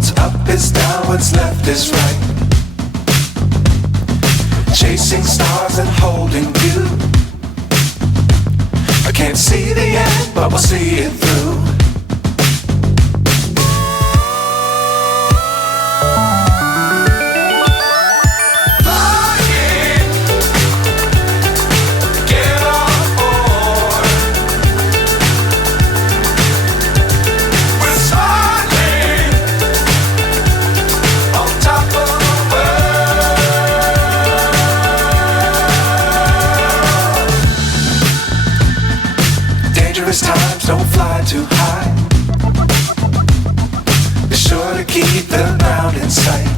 What's up is down, what's left is right. Chasing stars and holding you. I can't see the end, but we'll see it through. Times don't fly too high. Be sure to keep the ground in sight.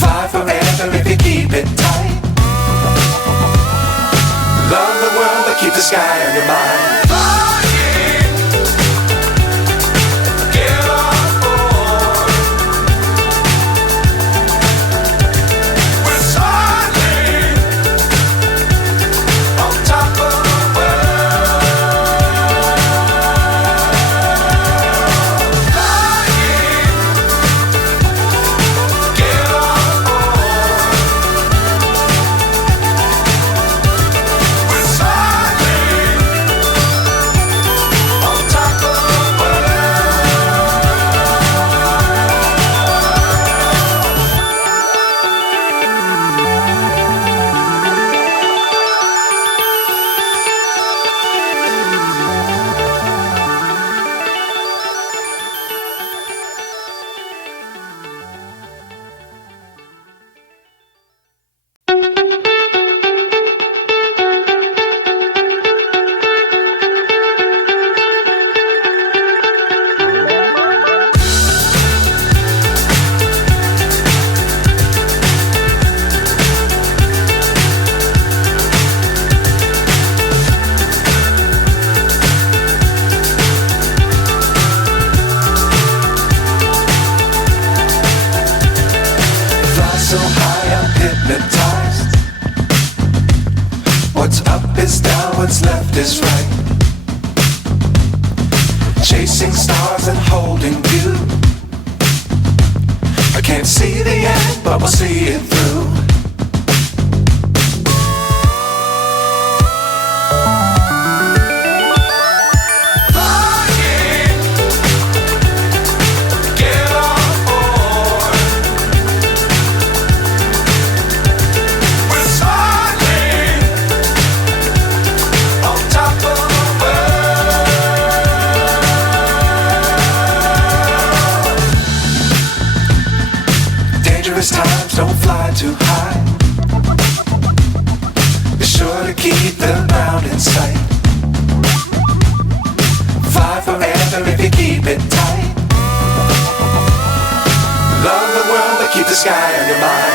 Fly forever if you keep it tight. Love the world but keep the sky on your mind. So high I'm hypnotized. What's up is down, what's left is right. Chasing stars and holding you. I can't see the end, but we'll see it through. Times don't fly too high. Be sure to keep the ground in sight. Fly forever if you keep it tight. Love the world but keep the sky on your mind.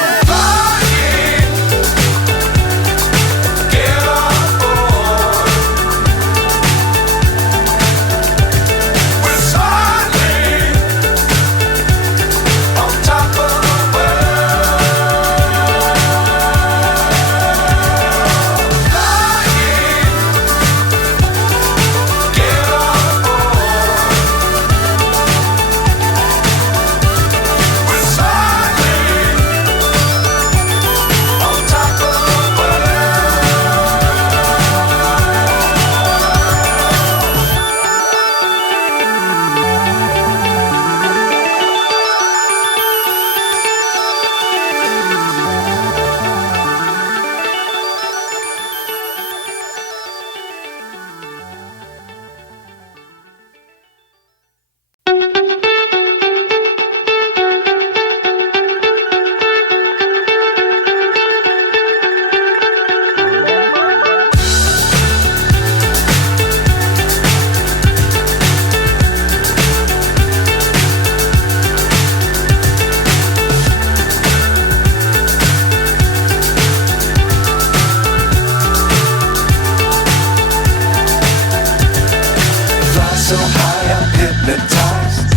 So high I'm hypnotized.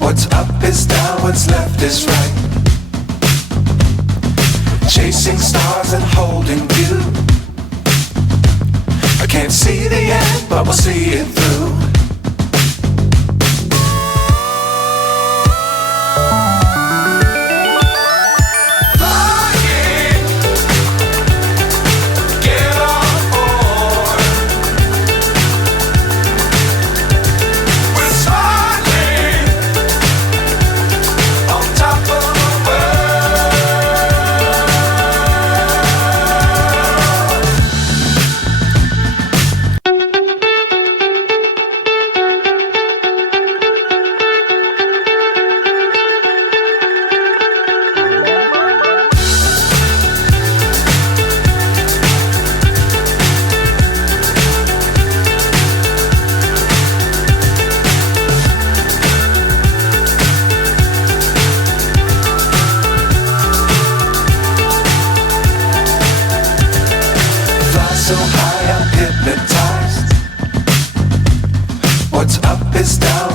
What's up is down, what's left is right. Chasing stars and holding you. I can't see the end, but we'll see it through.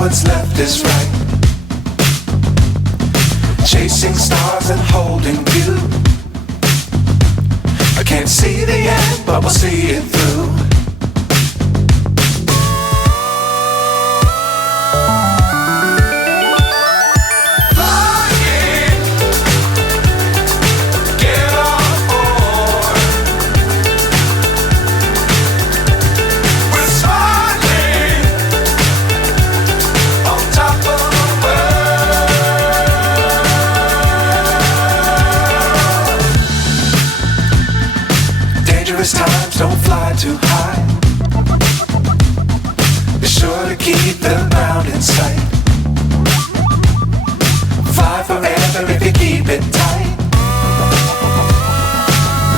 what's left is right. Chasing stars and holding you. I can't see the end, but we'll see it through. Times don't fly too high. Be sure to keep the ground in sight. Fly forever if you keep it tight.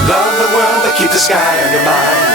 Love the world, but keep the sky on your mind.